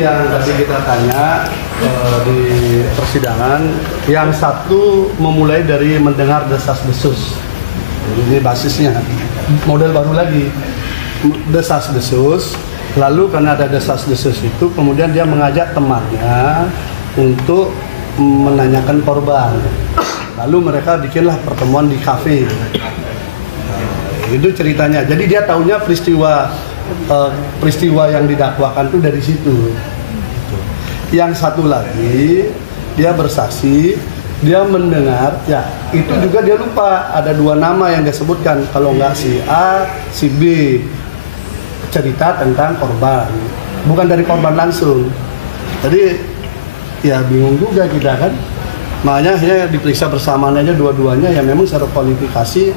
yang tadi kita tanya di persidangan, yang satu memulai dari mendengar desas-desus. Ini basisnya, model baru lagi, desas-desus. Lalu karena ada desas-desus itu, kemudian dia mengajak temannya untuk menanyakan korban. Lalu mereka bikinlah pertemuan di kafe. Itu ceritanya. Jadi dia taunya peristiwa yang didakwakan itu dari situ. Yang satu lagi dia bersaksi, dia mendengar, ya itu juga dia lupa ada dua nama yang dia sebutkan. Kalau nggak si A, si B, cerita tentang korban, bukan dari korban langsung. Jadi ya bingung juga kita kan. Makanya akhirnya diperiksa bersamaan aja dua-duanya. Ya memang secara kualifikasi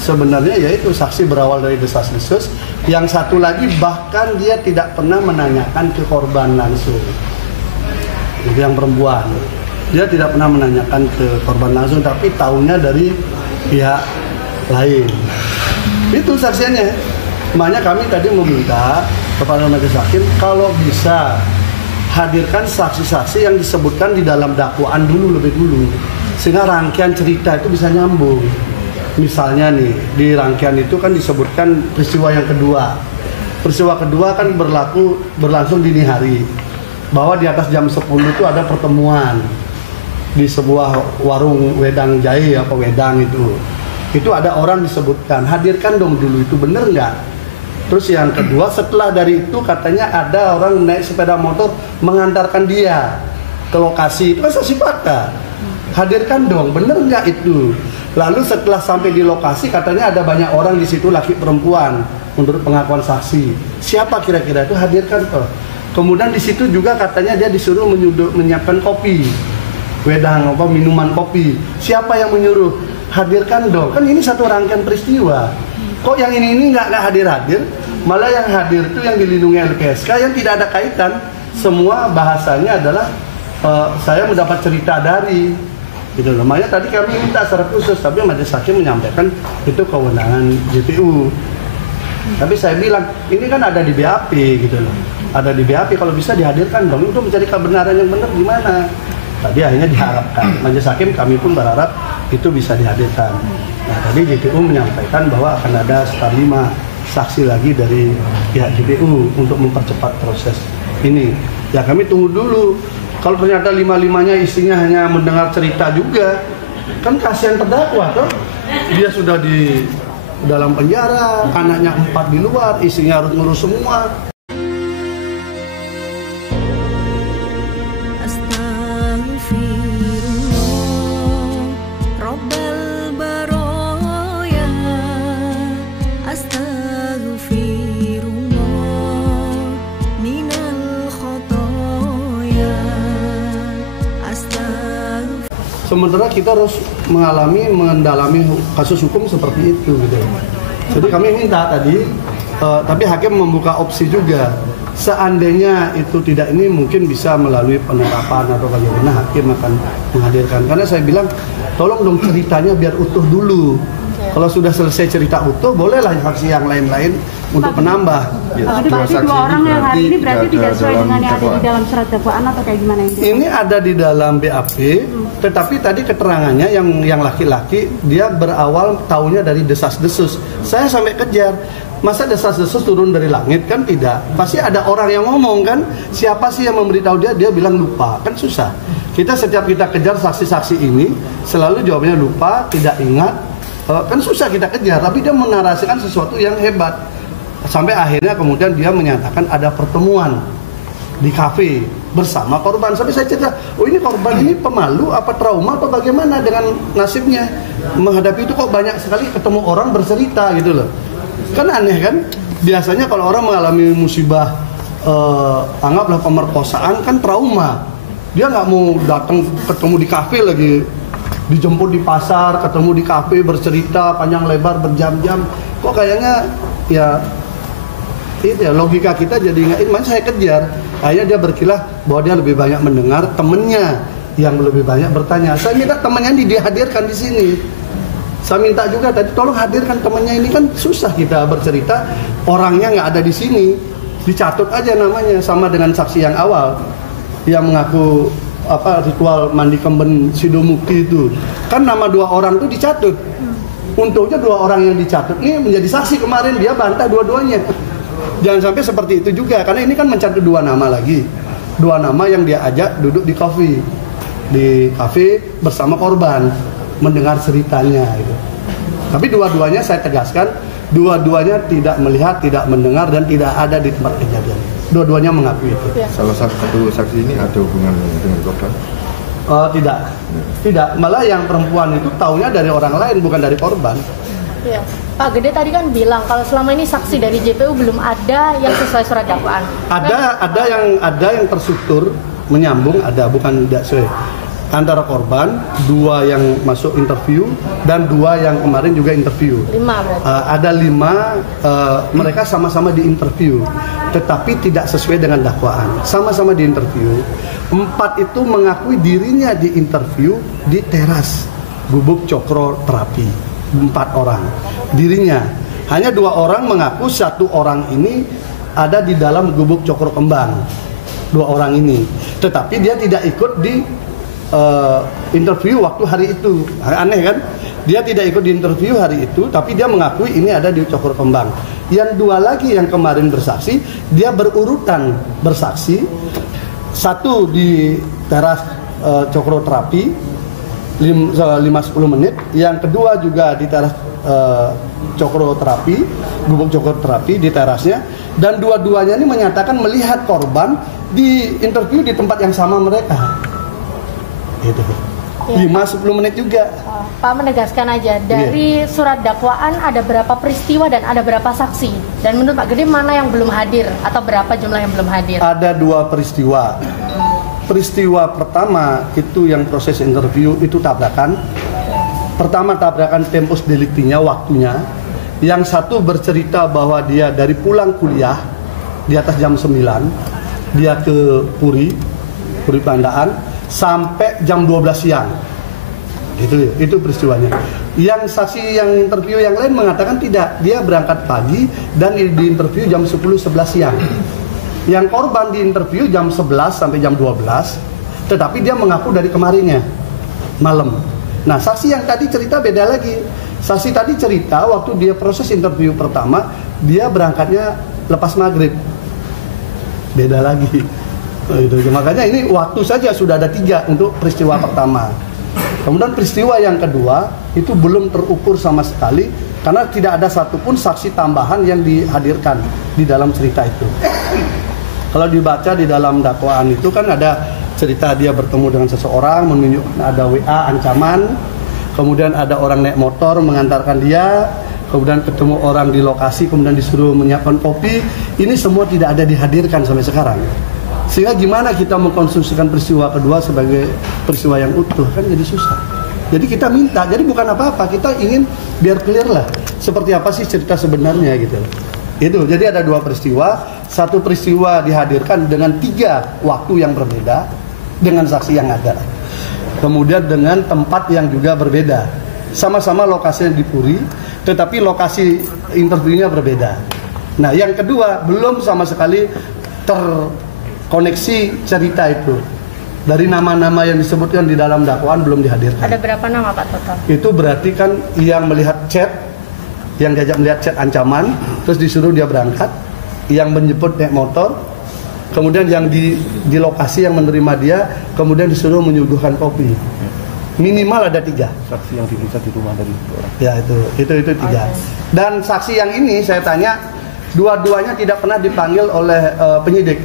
sebenarnya yaitu saksi berawal dari desas-desus. Yang satu lagi bahkan dia tidak pernah menanyakan ke korban langsung. Itu yang perempuan. Dia tidak pernah menanyakan ke korban langsung, tapi tahunya dari pihak lain. Itu saksiannya. Makanya kami tadi meminta kepada majelis hakim kalau bisa hadirkan saksi-saksi yang disebutkan di dalam dakwaan lebih dulu, sehingga rangkaian cerita itu bisa nyambung. Misalnya nih, di rangkaian itu kan disebutkan peristiwa yang kedua. Peristiwa kedua kan berlangsung dini hari, bahwa di atas jam 10 itu ada pertemuan di sebuah warung wedang jahe apa wedang itu ada orang disebutkan, hadirkan dong dulu, itu bener nggak? Terus yang kedua, setelah dari itu katanya ada orang naik sepeda motor mengantarkan dia ke lokasi, itu kan saksi fakta, hadirkan dong, bener nggak itu? Lalu setelah sampai di lokasi katanya ada banyak orang di situ, laki perempuan, menurut pengakuan saksi, siapa kira-kira itu, hadirkan toh. Kemudian di situ juga katanya dia disuruh menyiapkan kopi, wedang apa minuman kopi, siapa yang menyuruh? Hadirkan dong, kan ini satu rangkaian peristiwa. Kok yang ini nggak hadir, malah yang hadir itu yang dilindungi LPSK yang tidak ada kaitan. Semua bahasanya adalah saya mendapat cerita dari gitu loh. Makanya tadi kami minta secara khusus, tapi majelis hakim menyampaikan itu kewenangan JPU. Tapi saya bilang ini kan ada di BAP gitu loh, ada di BAP, kalau bisa dihadirkan dong untuk mencari kebenaran yang benar gimana. Tadi akhirnya diharapkan majelis hakim, kami pun berharap itu bisa dihadirkan. Nah tadi JPU menyampaikan bahwa akan ada sekitar 5 saksi lagi dari pihak JPU untuk mempercepat proses ini. Ya kami tunggu dulu. Kalau ternyata 5-5-nya isinya hanya mendengar cerita juga, kan kasihan terdakwa toh. Dia sudah di dalam penjara, anaknya 4 di luar, isinya harus ngurus semua. Sementara kita harus mendalami kasus hukum seperti itu gitu. Jadi kami minta tadi, tapi hakim membuka opsi juga. Seandainya itu tidak, ini mungkin bisa melalui penetapan atau bagaimana hakim akan menghadirkan. Karena saya bilang, tolong dong ceritanya biar utuh dulu. Kalau sudah selesai cerita utuh, bolehlah saksi yang lain-lain untuk penambah. Berarti dua orang yang hari ini berarti tidak sesuai dengan yang ada di dalam surat dakwaan atau kayak gimana ini? Ini ada di dalam BAP, tetapi tadi keterangannya yang laki-laki dia berawal taunya dari desas-desus. Saya sampai kejar, masa desas-desus turun dari langit, kan tidak. Pasti ada orang yang ngomong kan, siapa sih yang memberitahu dia? Dia bilang lupa, kan susah. Setiap kita kejar saksi-saksi ini selalu jawabannya lupa, tidak ingat. Kan susah kita kejar, tapi dia menarasikan sesuatu yang hebat. Sampai akhirnya kemudian dia menyatakan ada pertemuan di kafe bersama korban. Sampai saya cerita, oh ini korban ini pemalu apa trauma atau bagaimana dengan nasibnya menghadapi itu, kok banyak sekali ketemu orang bercerita gitu loh. Kan aneh kan? Biasanya kalau orang mengalami musibah, anggaplah pemerkosaan, kan trauma. Dia nggak mau datang ketemu di kafe lagi, dijemput di pasar, ketemu di kafe, bercerita panjang lebar berjam-jam. Kok kayaknya ya itu ya, logika kita jadi nggak, makanya saya kejar. Akhirnya dia berkilah bahwa dia lebih banyak mendengar, temennya yang lebih banyak bertanya. Saya minta temannya dihadirkan di sini. Saya minta juga tadi tolong hadirkan temannya ini, kan susah kita bercerita, orangnya nggak ada di sini. Dicatut aja namanya sama dengan saksi yang awal yang mengaku ritual mandi kemben Sidomukti itu. Kan nama 2 orang itu dicatut. Untungnya 2 orang yang dicatut ini menjadi saksi kemarin, dia bantah dua-duanya. Jangan sampai seperti itu juga, karena ini kan mencatut 2 nama lagi. 2 nama yang dia ajak duduk di kafe bersama korban mendengar ceritanya gitu. Tapi dua-duanya saya tegaskan, dua-duanya tidak melihat, tidak mendengar, dan tidak ada di tempat kejadian. Dua-duanya mengakui itu. Salah satu saksi ini ada hubungan dengan korban? Tidak. Malah yang perempuan itu taunya dari orang lain, bukan dari korban. Ya. Pak Gede tadi kan bilang kalau selama ini saksi dari JPU belum ada yang sesuai surat dakwaan. Ada yang terstruktur menyambung, bukan tidak sesuai. Antara korban 2 yang masuk interview dan 2 yang kemarin juga interview. 5 berarti. Ada 5 mereka sama-sama di interview, tetapi tidak sesuai dengan dakwaan. Sama-sama di interview. 4 itu mengakui dirinya di interview di teras Gubuk Cokro Terapi. 4 orang dirinya. Hanya 2 orang mengaku 1 orang ini ada di dalam Gubuk Cokro Kembang. 2 orang ini, tetapi dia tidak ikut di interview waktu hari itu. Aneh kan? Dia tidak ikut di interview hari itu, tapi dia mengakui ini ada di Cokro Kembang. Yang 2 lagi yang kemarin bersaksi, dia berurutan bersaksi. 1 di teras Cokro Terapi 5-10 menit. Yang kedua juga di teras Cokro Terapi, Gubuk Cokro Terapi di terasnya. Dan dua-duanya ini menyatakan melihat korban di interview di tempat yang sama mereka. Gitu. Ya. 5-10 menit juga. Pak menegaskan aja, dari surat dakwaan ada berapa peristiwa dan ada berapa saksi? Dan menurut Pak Gede mana yang belum hadir atau berapa jumlah yang belum hadir? Ada 2 peristiwa. Peristiwa pertama itu yang proses interview itu tabrakan. Pertama tabrakan tempus delictinya, waktunya. Yang 1 bercerita bahwa dia dari pulang kuliah di atas jam 9, dia ke Puri Pandaan sampai jam 12 siang. Itu peristiwanya. Yang saksi yang interview yang lain mengatakan tidak, dia berangkat pagi dan di interview jam 10-11 siang. Yang korban di interview jam 11 sampai jam 12, tetapi dia mengaku dari kemarinnya malam. Nah, saksi yang tadi cerita beda lagi. Saksi tadi cerita waktu dia proses interview pertama, dia berangkatnya lepas maghrib. Beda lagi. Makanya ini waktu saja sudah ada 3 untuk peristiwa pertama. Kemudian peristiwa yang kedua itu belum terukur sama sekali karena tidak ada satupun saksi tambahan yang dihadirkan di dalam cerita itu. Kalau dibaca di dalam dakwaan itu kan ada cerita dia bertemu dengan seseorang, menunjukkan ada WA ancaman, kemudian ada orang naik motor mengantarkan dia, kemudian ketemu orang di lokasi, kemudian disuruh menyiapkan kopi. Ini semua tidak ada dihadirkan sampai sekarang. Sehingga gimana kita mengkonsumsikan peristiwa kedua sebagai peristiwa yang utuh, kan jadi susah. Jadi kita minta, jadi bukan apa-apa, kita ingin biar clear lah seperti apa sih cerita sebenarnya gitu. Itu, jadi ada 2 peristiwa, 1 peristiwa dihadirkan dengan 3 waktu yang berbeda dengan saksi yang ada. Kemudian dengan tempat yang juga berbeda. Sama-sama lokasinya di Puri, tetapi lokasi interviewnya berbeda. Nah, yang kedua belum sama sekali terkoneksi cerita itu. Dari nama-nama yang disebutkan di dalam dakwaan belum dihadirkan. Ada berapa nama Pak total? Itu berarti kan yang melihat chat, yang diajak melihat chat ancaman, terus disuruh dia berangkat, yang menjemput naik motor, kemudian yang di lokasi yang menerima dia, kemudian disuruh menyuguhkan kopi. Minimal ada 3 saksi yang diperiksa di rumah dari orang. Ya itu 3. Dan saksi yang ini saya tanya, dua-duanya tidak pernah dipanggil oleh penyidik,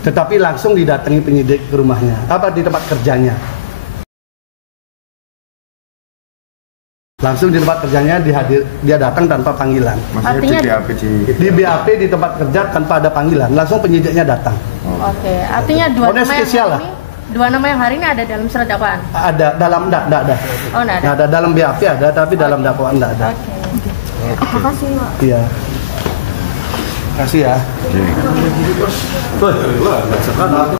tetapi langsung didatangi penyidik ke rumahnya, di tempat kerjanya. Langsung di tempat kerjanya dia datang tanpa panggilan. Maksudnya Artinya, di BAP di tempat kerja tanpa ada panggilan, langsung penyidiknya datang. Oke, artinya 2 nama spesial yang hari ini, 2 nama yang hari ini ada dalam surat dakwaan? Ada dalam enggak ada. Oh, enggak ada. Nah, ada dalam BAP ada, tapi dalam dakwaan enggak ada. Oke. Terima kasih, Pak. Iya. Kasih ya. Oke.